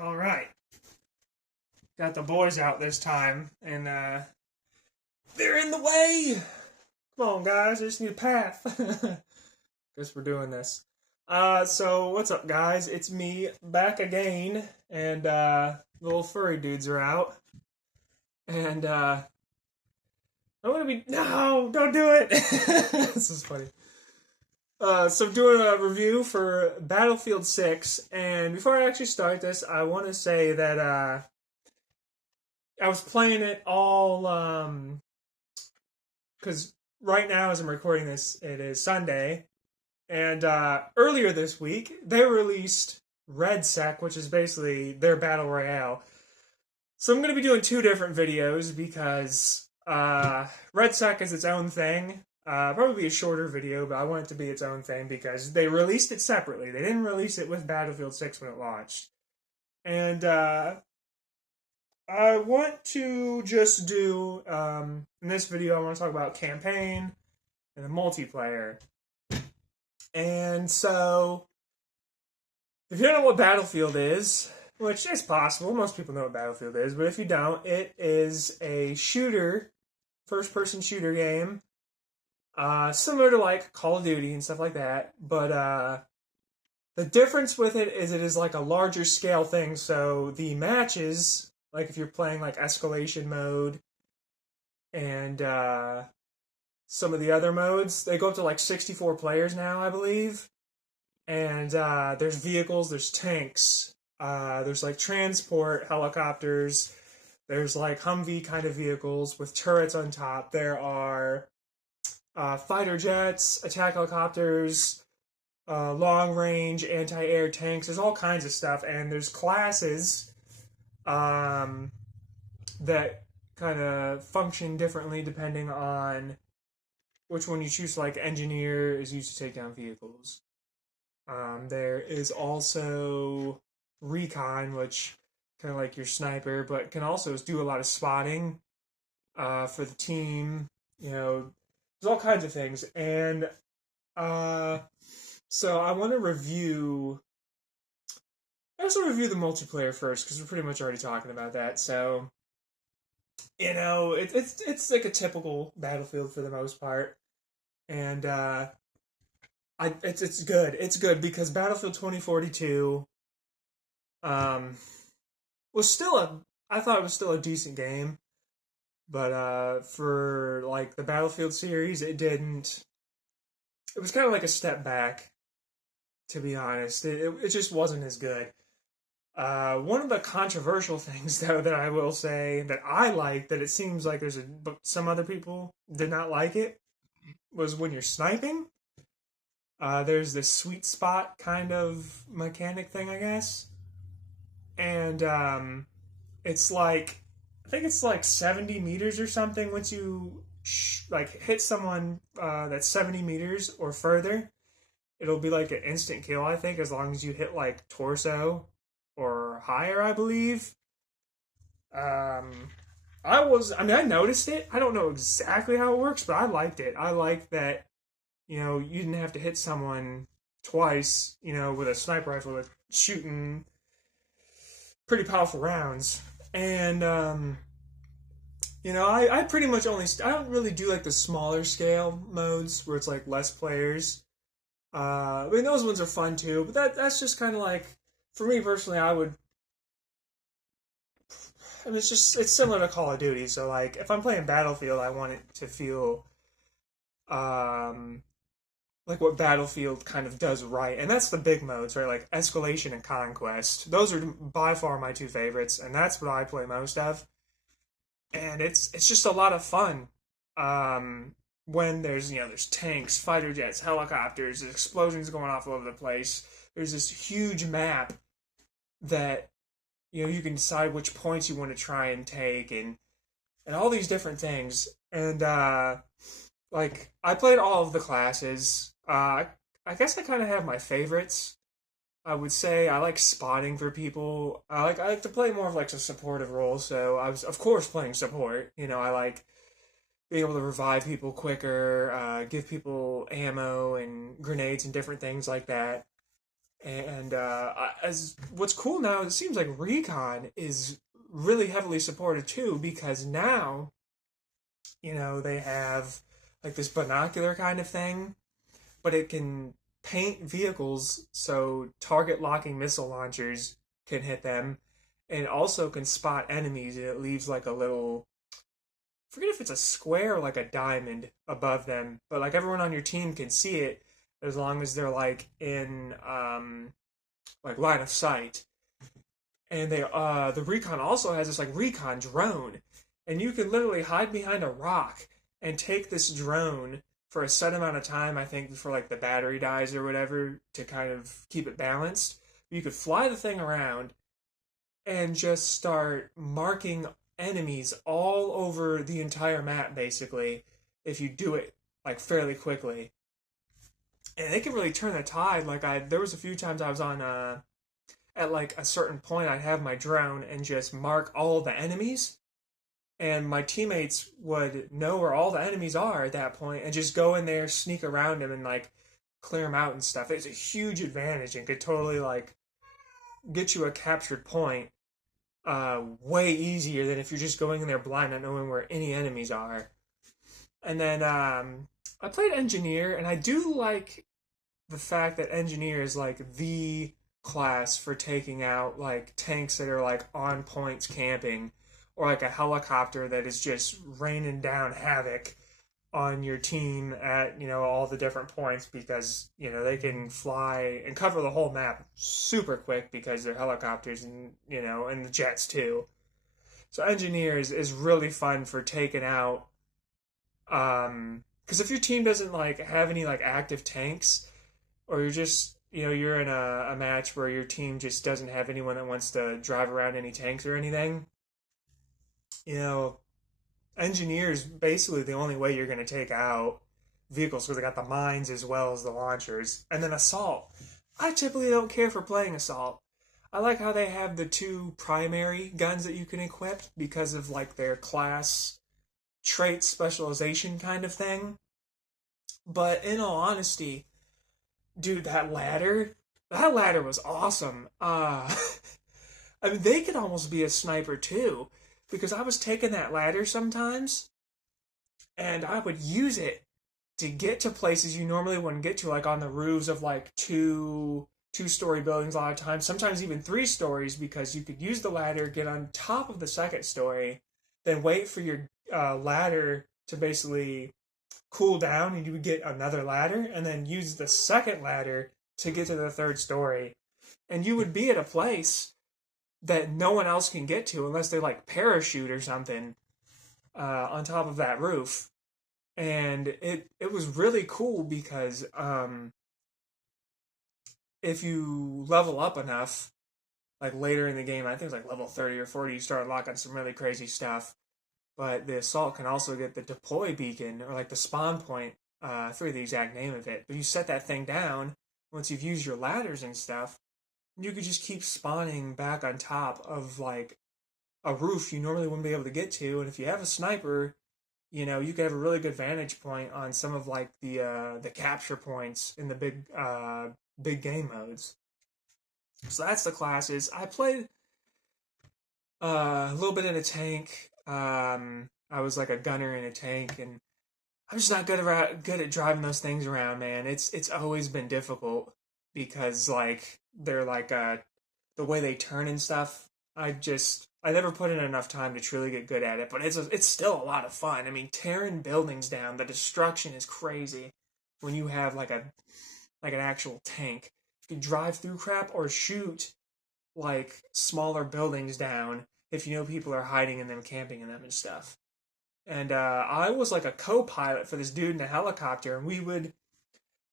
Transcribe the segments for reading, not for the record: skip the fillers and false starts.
All right. Got the boys out this time, and they're in the way. Come on, guys. I just need a path. Guess we're doing this. So what's up, guys? It's me back again, and little furry dudes are out, and I'm gonna be no, don't do it. This is funny. So I'm doing a review for Battlefield 6, and before I actually start this, I want to say that I was playing it all because right now, as I'm recording this, it is Sunday, and earlier this week they released Red Sec, which is basically their battle royale. So I'm going to be doing two different videos because Red Sec is its own thing. Probably a shorter video, but I want it to be its own thing because they released it separately. They didn't release it with Battlefield 6 when it launched. And I want to just do, in this video, I want to talk about campaign and the multiplayer. And so, if you don't know what Battlefield is, which is possible, most people know what Battlefield is, but if you don't, it is a shooter, first-person shooter game, similar to like Call of Duty and stuff like that, but the difference with it is like a larger scale thing, so the matches, like if you're playing like escalation mode and some of the other modes, they go up to like 64 players now, I believe. And there's vehicles, there's tanks, there's like transport helicopters, there's like Humvee kind of vehicles with turrets on top. There are fighter jets, attack helicopters, long range anti-air tanks. There's all kinds of stuff, and there's classes that kind of function differently depending on which one you choose. Like engineer is used to take down vehicles. There is also recon, which kind of like your sniper, but can also do a lot of spotting for the team. You know, there's all kinds of things, and so I want to review. I also review the multiplayer first because we're pretty much already talking about that. So, you know, it's like a typical Battlefield for the most part, and it's good. It's good because Battlefield 2042 was still I thought it was still a decent game, but for like the Battlefield series, it didn't. It was kind of like a step back, to be honest. It just wasn't as good. One of the controversial things, though, that I will say that I like, that it seems like but some other people did not like it, was when you're sniping. There's this sweet spot kind of mechanic thing, I guess, and it's like I think it's like 70 meters or something. Once you like hit someone that's 70 meters or further, it'll be like an instant kill. I think as long as you hit like torso or higher, I believe. I noticed it. I don't know exactly how it works, but I liked it. I liked that, you know, you didn't have to hit someone twice, you know, with a sniper rifle with shooting pretty powerful rounds. And, you know, I pretty much I don't really do like the smaller scale modes where it's like less players. I mean, those ones are fun too, but that's just kind of like, for me personally, it's similar to Call of Duty. So like, if I'm playing Battlefield, I want it to feel, like what Battlefield kind of does right, and that's the big modes, right? Like Escalation and Conquest. Those are by far my two favorites, and that's what I play most of. And it's just a lot of fun. When there's tanks, fighter jets, helicopters, there's explosions going off all over the place. There's this huge map that you can decide which points you want to try and take, and all these different things. And like I played all of the classes. I guess I kind of have my favorites. I would say I like spotting for people. I like to play more of like a supportive role. So I was of course playing support. You know, I like being able to revive people quicker, give people ammo and grenades and different things like that. And as what's cool now, it seems like Recon is really heavily supported too, because now, they have like this binocular kind of thing, but it can paint vehicles so target locking missile launchers can hit them, and it also can spot enemies. It leaves like a little, I forget if it's a square or like a diamond above them, but like everyone on your team can see it as long as they're like in like line of sight. And the Recon also has this like Recon drone, and you can literally hide behind a rock and take this drone for a set amount of time. I think for like the battery dies or whatever to kind of keep it balanced. You could fly the thing around and just start marking enemies all over the entire map, basically, if you do it like fairly quickly. And it can really turn the tide. There was a few times I was on at like a certain point, I'd have my drone and just mark all the enemies, and my teammates would know where all the enemies are at that point and just go in there, sneak around them, and like clear them out and stuff. It's a huge advantage and could totally like get you a captured point way easier than if you're just going in there blind, not knowing where any enemies are. And then I played Engineer, and I do like the fact that Engineer is like the class for taking out like tanks that are like on points camping, or like a helicopter that is just raining down havoc on your team at all the different points, because they can fly and cover the whole map super quick because they're helicopters, and and the jets too. So Engineers is really fun for taking out because if your team doesn't like have any like active tanks, or you're just you're in a match where your team just doesn't have anyone that wants to drive around any tanks or anything, Engineers basically the only way you're going to take out vehicles, because they got the mines as well as the launchers. And then Assault, I typically don't care for playing Assault. I like how they have the two primary guns that you can equip because of like their class trait specialization kind of thing. But in all honesty, dude, that ladder was awesome. I mean, they could almost be a sniper too, because I was taking that ladder sometimes, and I would use it to get to places you normally wouldn't get to, like on the roofs of like two-story buildings a lot of times, sometimes even 3 stories, because you could use the ladder, get on top of the second story, then wait for your ladder to basically cool down, and you would get another ladder, and then use the second ladder to get to the 3rd story. And you would be at a place that no one else can get to unless they like parachute or something on top of that roof. And it was really cool because if you level up enough, like later in the game, I think it's like level 30 or 40, you start unlocking some really crazy stuff. But the Assault can also get the deploy beacon, or like the spawn point, I forget the exact name of it. But you set that thing down once you've used your ladders and stuff, you could just keep spawning back on top of like a roof you normally wouldn't be able to get to. And if you have a sniper, you could have a really good vantage point on some of like the capture points in the big game modes. So that's the classes. I played a little bit in a tank. I was like a gunner in a tank, and I'm just not good at driving those things around, man. It's always been difficult because like they're like the way they turn and stuff. I never put in enough time to truly get good at it, but it's still a lot of fun. I mean, tearing buildings down, the destruction is crazy when you have like an actual tank. You can drive through crap or shoot like smaller buildings down if people are hiding in them, camping in them and stuff. And I was like a co-pilot for this dude in a helicopter, and we would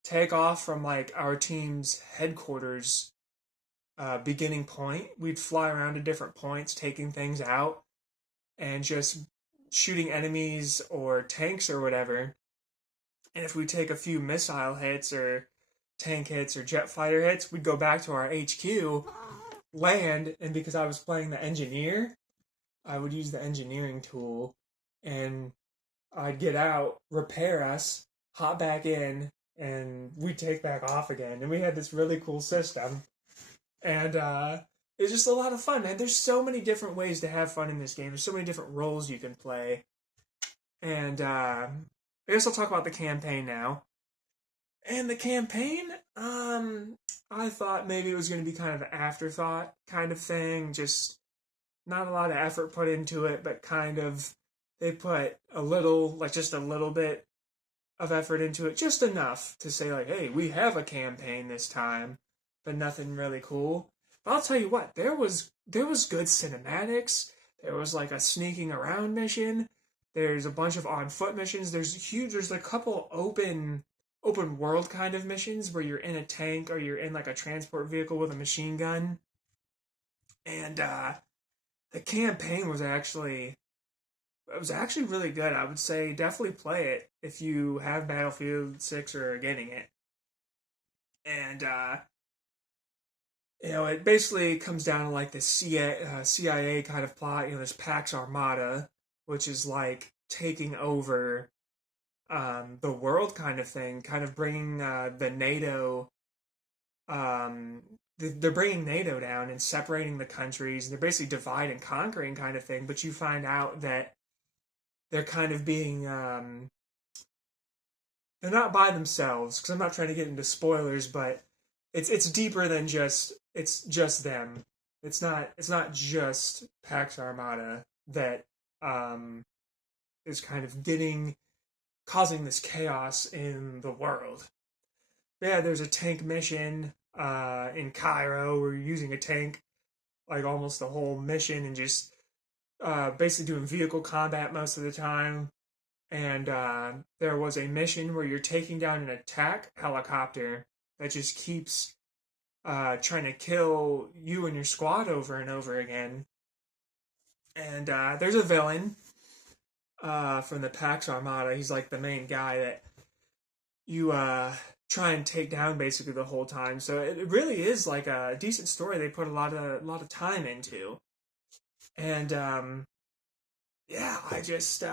take off from like our team's headquarters beginning point. We'd fly around to different points, taking things out and just shooting enemies or tanks or whatever. And if we take a few missile hits or tank hits or jet fighter hits, we'd go back to our HQ, land, and because I was playing the engineer, I would use the engineering tool, and I'd get out, repair us, hop back in, and we take back off again. And we had this really cool system. And it's just a lot of fun, man. There's so many different ways to have fun in this game. There's so many different roles you can play. And I guess I'll talk about the campaign now. And the campaign, I thought maybe it was going to be kind of an afterthought kind of thing. Just not a lot of effort put into it, but kind of they put a little, like just a little bit of effort into it, just enough to say like, hey, we have a campaign this time, but nothing really cool. But I'll tell you what, there was good cinematics. There was like a sneaking around mission. There's a bunch of on foot missions. There's a couple open world kind of missions where you're in a tank or you're in like a transport vehicle with a machine gun. And the campaign was actually really good. I would say definitely play it if you have Battlefield 6 or are getting it. And it basically comes down to like the CIA kind of plot. There's Pax Armada, which is like taking over the world kind of thing, kind of bringing the NATO. They're bringing NATO down and separating the countries. They're basically divide and conquering kind of thing. But you find out that they're kind of being they're not by themselves, because I'm not trying to get into spoilers, but it's deeper than just them. It's not just Pax Armada that is kind of causing this chaos in the world. Yeah, there's a tank mission in Cairo where you're using a tank like almost the whole mission and just basically doing vehicle combat most of the time. And there was a mission where you're taking down an attack helicopter that just keeps trying to kill you and your squad over and over again. And there's a villain from the Pax Armada. He's like the main guy that you try and take down basically the whole time. So it really is like a decent story. They put a lot of time into. And I just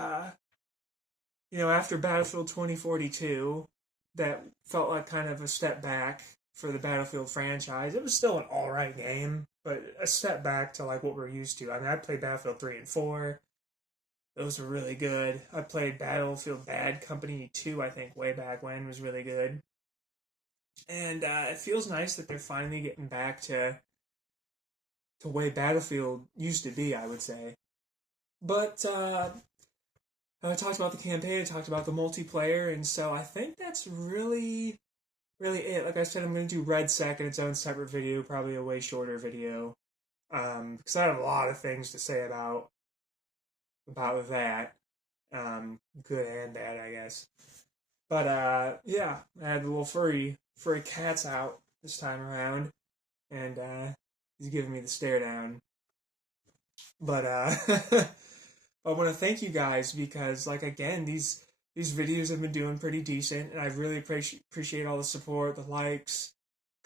after Battlefield 2042, that felt like kind of a step back for the Battlefield franchise. It was still an alright game, but a step back to like what we're used to. I mean, I played Battlefield 3 and 4. Those were really good. I played Battlefield Bad Company 2, I think, way back when, was really good. And it feels nice that they're finally getting back to the way Battlefield used to be, I would say. But I talked about the campaign, I talked about the multiplayer, and so I think that's really it. Like I said, I'm going to do RedSec in its own separate video, probably a way shorter video, because I have a lot of things to say about that, good and bad, I guess. But I had the little furry cats out this time around, and he's giving me the stare down. But I want to thank you guys because, like, again, these videos have been doing pretty decent, and I really appreciate all the support, the likes,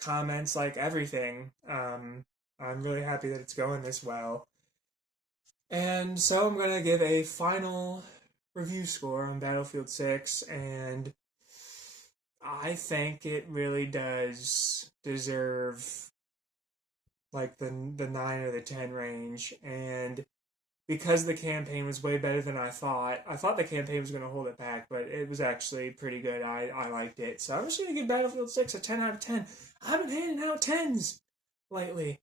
comments, like everything. I'm really happy that it's going this well. And so I'm going to give a final review score on Battlefield 6, and I think it really does deserve like the 9 or the 10 range. And because the campaign was way better than I thought the campaign was going to hold it back, but it was actually pretty good. I liked it. So I'm just going to give Battlefield 6 a 10 out of 10. I've been handing out 10s lately.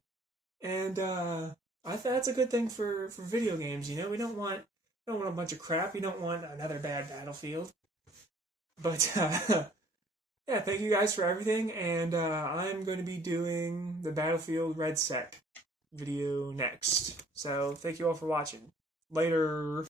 And I think that's a good thing for video games. We don't want a bunch of crap. You don't want another bad Battlefield. But yeah, thank you guys for everything. And I'm going to be doing the Battlefield RedSec video next. So thank you all for watching. Later.